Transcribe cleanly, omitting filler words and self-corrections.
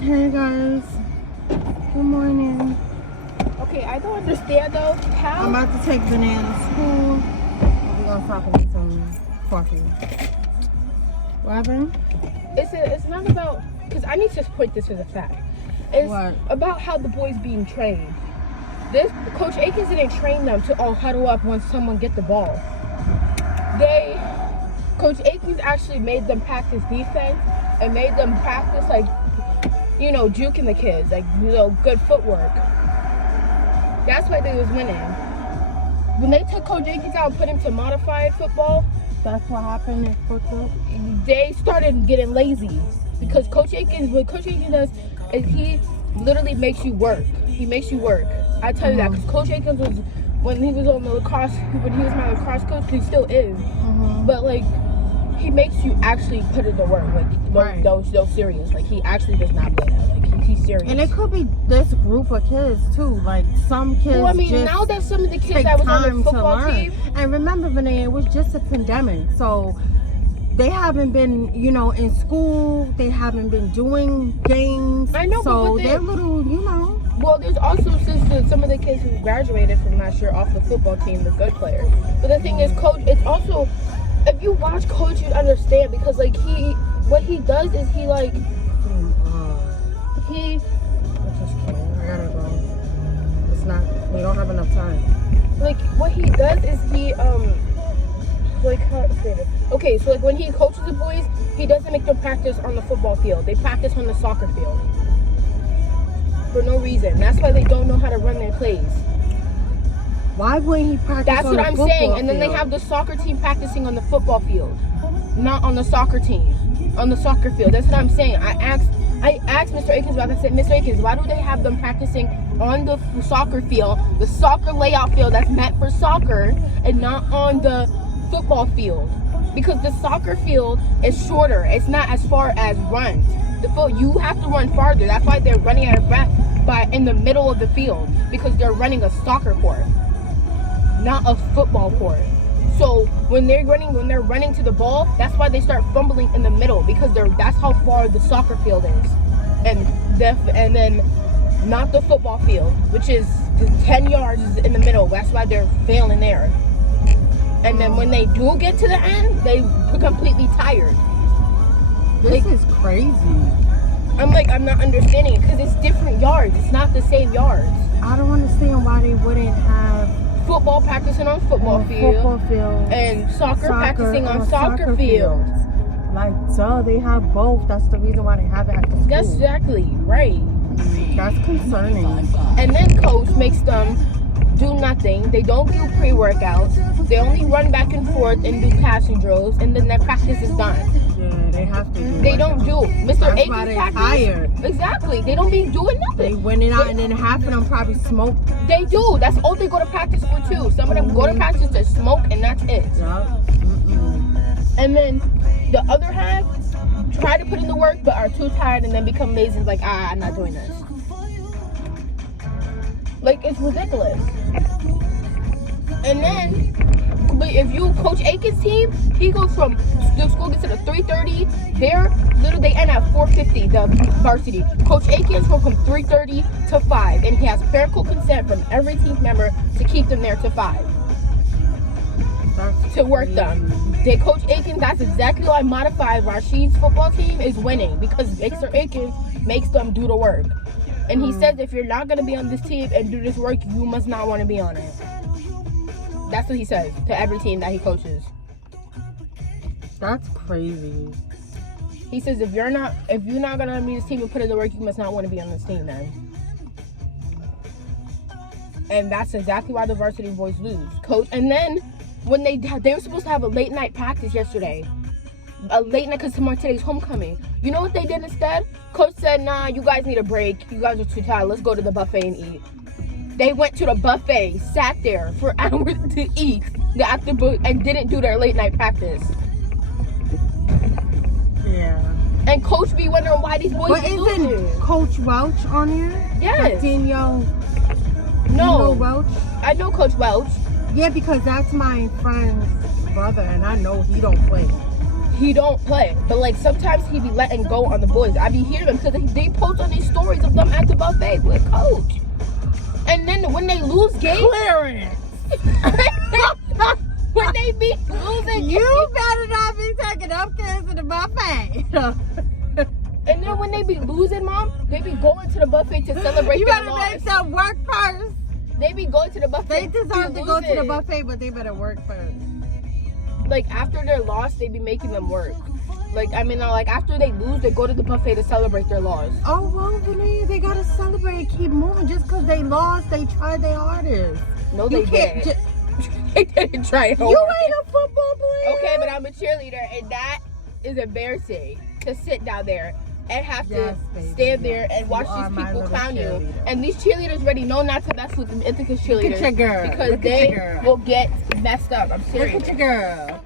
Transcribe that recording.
Hey guys, good morning. Okay, I don't understand though how. I'm about to take Banana to school. We're gonna stop and get some coffee. What happened? It's not about, because I need to point this as a fact. It's What? about how the boys being trained. This Coach Akins didn't train them to all huddle up once someone get the ball. Coach Akins actually made them practice defense and made them practice juking the kids, good footwork. That's why they was winning. When they took Coach Akins out and put him to modified football, That's what happened in football. they started getting lazy because what Coach Akins does is he literally makes you work. He makes you work. I tell you that because Coach Akins when he was my lacrosse coach, he still is. But he makes you actually put in the work. Those serious. He actually does not play that. He's serious. And it could be this group of kids too. Some kids. Well, I mean, just now that some of the kids take that was on time the to football learn. team. And remember, Vinay, it was just a pandemic, so they haven't been, in school. They haven't been doing games. I know, so but they're little, Well, there's also some of the kids who graduated from last year off the football team, the good players. But the thing is, Coach, it's also, if you watch Coach, you'd understand because what he does is he. I'm just kidding. I gotta go. It's not. We don't have enough time. What he does is he how to say this? Okay, so when he coaches the boys, he doesn't make them practice on the football field. They practice on the soccer field for no reason. That's why they don't know how to run their plays. Why wouldn't he practice? That's on what the I'm football saying. And then they field? have the soccer team practicing on the football field, not on the soccer team, on the soccer field. That's what I'm saying. I asked Mr. Akins about that. I said, Mr. Akins, why do they have them practicing on the soccer field, the soccer layout field that's meant for soccer, and not on the football field? Because the soccer field is shorter. It's not as far as runs. You have to run farther. That's why they're running out of breath in the middle of the field, because they're running a soccer court, not a football court. So when they're running to the ball, that's why they start fumbling in the middle, because that's how far the soccer field is, and then not the football field, which is 10 yards is in the middle. That's why they're failing there. And then when they do get to the end, they completely tired. This is crazy. I'm not understanding it because it's different yards. It's not the same yards. I don't understand why they wouldn't have Football practicing on football field and soccer practicing on soccer fields. They have both. That's the reason why they have it at the school. That's exactly right. That's concerning. And then Coach makes them do nothing. They don't do pre-workouts. They only run back and forth and do passing drills, and then their practice is done. Yeah, they have to do. They don't do Mr. Akins practice. Tired. Exactly. They don't be doing nothing. They went it out, and then half of them probably smoke. They do. That's all they go to practice for too. Some of them go to practice to smoke, and that's it. Yeah. And then the other half try to put in the work, but are too tired and then become lazy. I'm not doing this. It's ridiculous. And then, but if you Coach Akins' team, he goes from the school gets at 3:30. They end at 4:50. The varsity. Coach Akins goes from 3:30 to 5, and he has parental consent from every team member to keep them there to 5 to work them. Coach Akins, that's exactly why Modified Rashid's football team is winning, because Mr. Akins makes them do the work. And he says if you're not going to be on this team and do this work, you must not want to be on it. That's what he says to every team that he coaches. That's crazy. He says if you're not going to be this team and put in the work, you must not want to be on this team then. And that's exactly why the varsity boys lose. Coach, and then when they were supposed to have a late night practice yesterday. A late night because today's homecoming. You know what they did instead? Coach said, nah, you guys need a break. You guys are too tired. Let's go to the buffet and eat. They went to the buffet, sat there for hours to eat and didn't do their late night practice. Yeah. And Coach be wondering why these boys do isn't this. Coach Welch on here? Yes. Danielle. No. You know Welch? I know Coach Welch. Yeah, because that's my friend's brother, and I know he don't play. he don't play. But like sometimes he be letting go on the boys. I be hearing them because they post on these stories of them at the buffet with coach. And then when they lose games, Clearance. when they be losing You better not be taking them kids to the buffet. and then when they be losing, Mom, they be going to the buffet to celebrate You their better loss. make them work first. They be going to the buffet. They deserve to go to the losing. buffet, but they better work first. Like after their loss, they be making them work. Like I mean, like after they lose, they go to the buffet to celebrate their loss. Oh, well, Vinny, they gotta celebrate and keep moving. Just because they lost, they tried their hardest. No, You they can't didn't. They didn't try it. You ain't a football player. Okay, but I'm a cheerleader, and that is embarrassing to sit down there and have Yes, to baby, stand there yes. and watch You are these my people little clown you. cheerleader. And these cheerleaders already know not to mess with the Ithaca cheerleaders Look at your girl. because Look at they your girl. will get messed up. I'm Look serious. at your girl.